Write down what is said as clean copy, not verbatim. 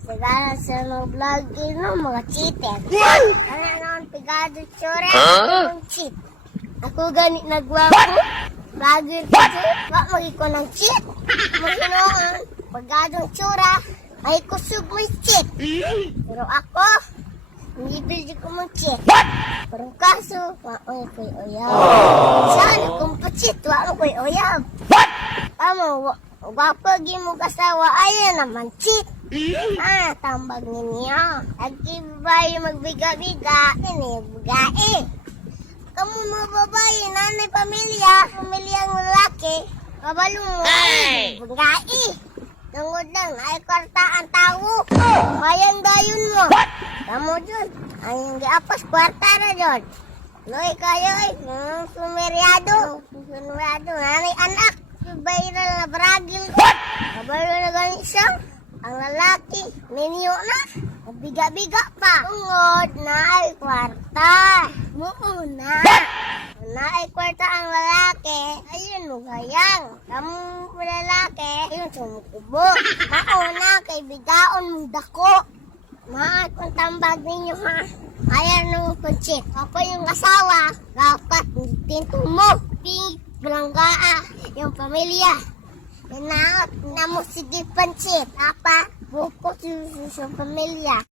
Sigara sa mga vlog mga cheater. Ano naman pigado tsura, ang cheat. Ako ganit nagwapo, vlogger kasi, wak magiko ng cheat. Maginoon, paggadong tsura, ay kusog mo cheat. Pero ako, hindi bildi ko mong cheat. Pero kaso, wak mo ko'y oyab. Saan kung pa-cheat, wak mo ko'y oyab. Tama, wapag mo kasawa, ayaw naman cheat. Tambag ninyo. Nagkibayo magbiga-biga, bigae. Kamu mga babae, nanay pamilyang lalaki, kabalong mo, bigae. Tungod lang, ay kwarta ang tao. Bayan gayon mo. Kamu dyan, ay hindi apas kwarta na dyan. Loy kayo sumeryado, nanay anak. Viral na bragil. Kabalo na ganit siya. Ang lalaki, ninyo na. Biga-biga pa. Tungod na ay kwarta. Muuna. Na ay kwarta ang lalaki. Ayun mo gayang. Kamu lalaki, ayun sumukubo. Mauna kay bigaon mong dako. Maat kung tambag ninyo ha. Ayaw nung punchit. Ako yung asawa. Dapat tinto mo. Balanggaa, yung pamilya. Na mo sige pansit. Apa, buko sa pamilya.